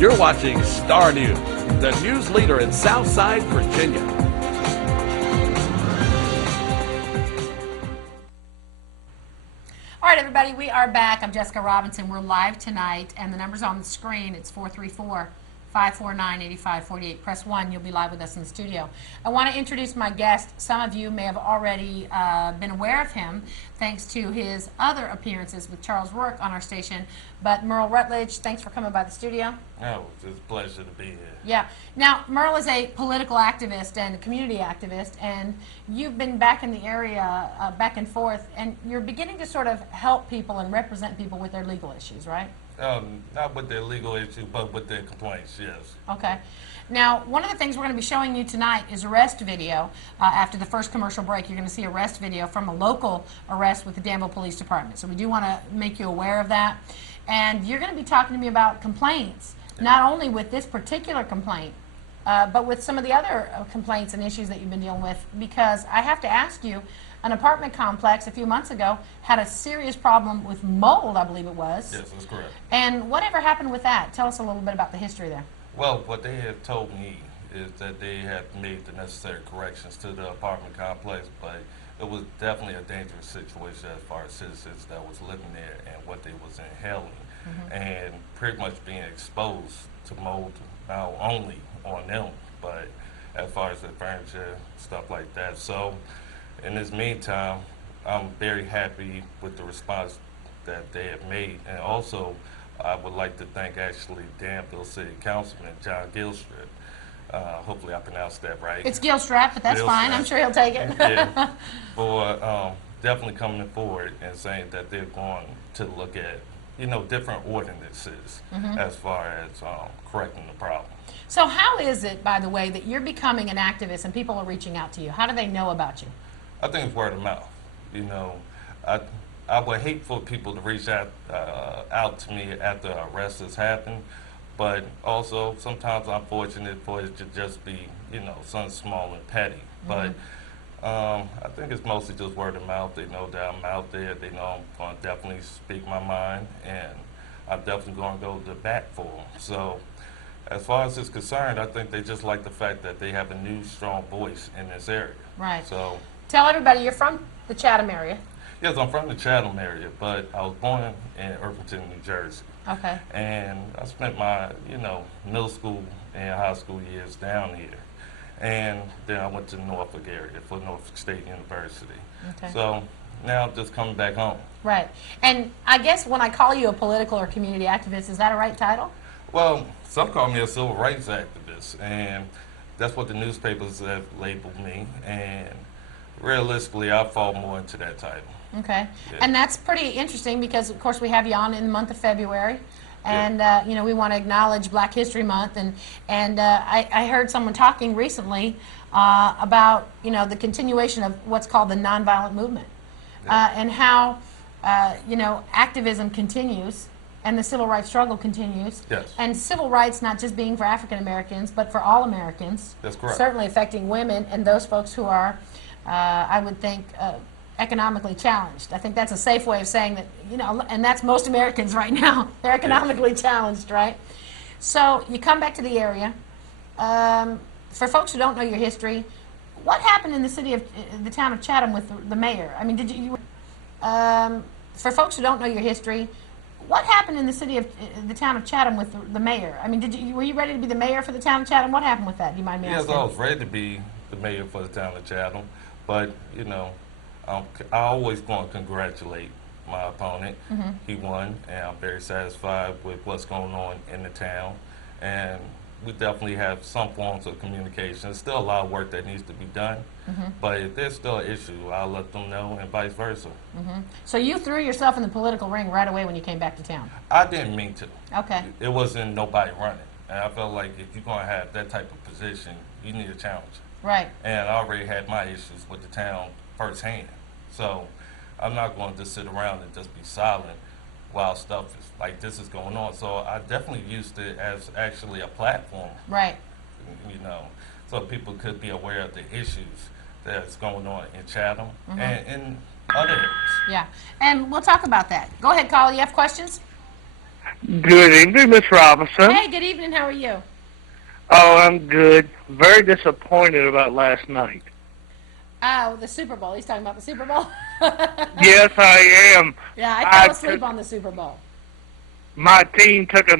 You're watching Star News, the news leader in Southside Virginia. All right, everybody, we are back. I'm Jessica Robinson. We're live tonight, and the number's on the screen. It's 434-549-8548. Press 1. You'll be live with us in the studio. I want to introduce my guest. Some of you may have already been aware of him thanks to his other appearances with Charles Rourke on our station. But Merle Rutledge, thanks for coming by the studio. Oh, it's a pleasure to be here. Yeah. Now, Merle is a political activist and a community activist, and you've been back in the area, back and forth, and you're beginning to sort of help people and represent people with their legal issues, right? Not with their legal issues, but with their complaints, yes. Okay. Now, one of the things we're going to be showing you tonight is arrest video. After the first commercial break, you're going to see arrest video from a local arrest with the Danville Police Department. So we do want to make you aware of that. And you're going to be talking to me about complaints, not only with this particular complaint, but with some of the other complaints and issues that you've been dealing with, because I have to ask you, an apartment complex a few months ago had a serious problem with mold, I believe it was. Yes, that's correct. And whatever happened with that? Tell us a little bit about the history there. Well, what they have told me is that they had made the necessary corrections to the apartment complex, but it was definitely a dangerous situation as far as citizens that was living there and what they was inhaling, and pretty much being exposed to mold, not only on them, but as far as the furniture, stuff like that. So in this meantime, I'm very happy with the response that they have made, and also I would like to thank actually Danville City Councilman John Gilstrap. Hopefully I pronounced that right. It's Gilstrap, but that's fine. I'm sure he'll take it. Yeah, for definitely coming forward and saying that they're going to look at, different ordinances as far as correcting the problem. So how is it, by the way, that you're becoming an activist and people are reaching out to you? How do they know about you? I think it's word of mouth. I would hate for people to reach out to me after arrests has happened, but also sometimes I'm fortunate for it to just be, something small and petty. But I think it's mostly just word of mouth. They know that I'm out there. They know I'm going to definitely speak my mind, and I'm definitely going to go to bat for them. So as far as it's concerned, I think they just like the fact that they have a new, strong voice in this area. Right. So tell everybody you're from the Chatham area. Yes, I'm from the Chatham area, but I was born in Irvington, New Jersey. Okay. And I spent my, middle school and high school years down here. And then I went to the Norfolk area for Norfolk State University. Okay. So now I'm just coming back home. Right. And I guess when I call you a political or community activist, is that a right title? Well, some call me a civil rights activist, and that's what the newspapers have labeled me. And realistically, I fall more into that title. Okay. Yeah. And that's pretty interesting because, of course, we have you on in the month of February. And, we want to acknowledge Black History Month. And I heard someone talking recently about, the continuation of what's called the nonviolent movement. And how, activism continues and the civil rights struggle continues. Yes. And civil rights not just being for African Americans, but for all Americans. That's correct. Certainly affecting women and those folks who are, I would think, economically challenged. I think that's a safe way of saying that, and that's most Americans right now. They're economically challenged, right? So you come back to the area. For folks who don't know your history, what happened in the town of Chatham with the mayor? I mean, for folks who don't know your history, what happened in the town of Chatham with the mayor? I mean, were you ready to be the mayor for the town of Chatham? What happened with that? Do you mind me asking? Yes, I was ready to be the mayor for the town of Chatham, but, I always want to congratulate my opponent. He won, and I'm very satisfied with what's going on in the town. And we definitely have some forms of communication. There's still a lot of work that needs to be done, but if there's still an issue, I'll let them know, and vice versa. So you threw yourself in the political ring right away when you came back to town? I didn't mean to. Okay. It wasn't nobody running. And I felt like if you're going to have that type of position, you need a challenge. Right. And I already had my issues with the town firsthand. So I'm not going to just sit around and just be silent while stuff like this is going on. So I definitely used it as actually a platform. Right. So people could be aware of the issues that's going on in Chatham and in other areas. Yeah. And we'll talk about that. Go ahead, Carl. You have questions? Good evening, Miss Robinson. Hey, good evening. How are you? Oh, I'm good. Very disappointed about last night. Oh, the Super Bowl. He's talking about the Super Bowl. Yes, I am. Yeah, I fell asleep on the Super Bowl. My team took a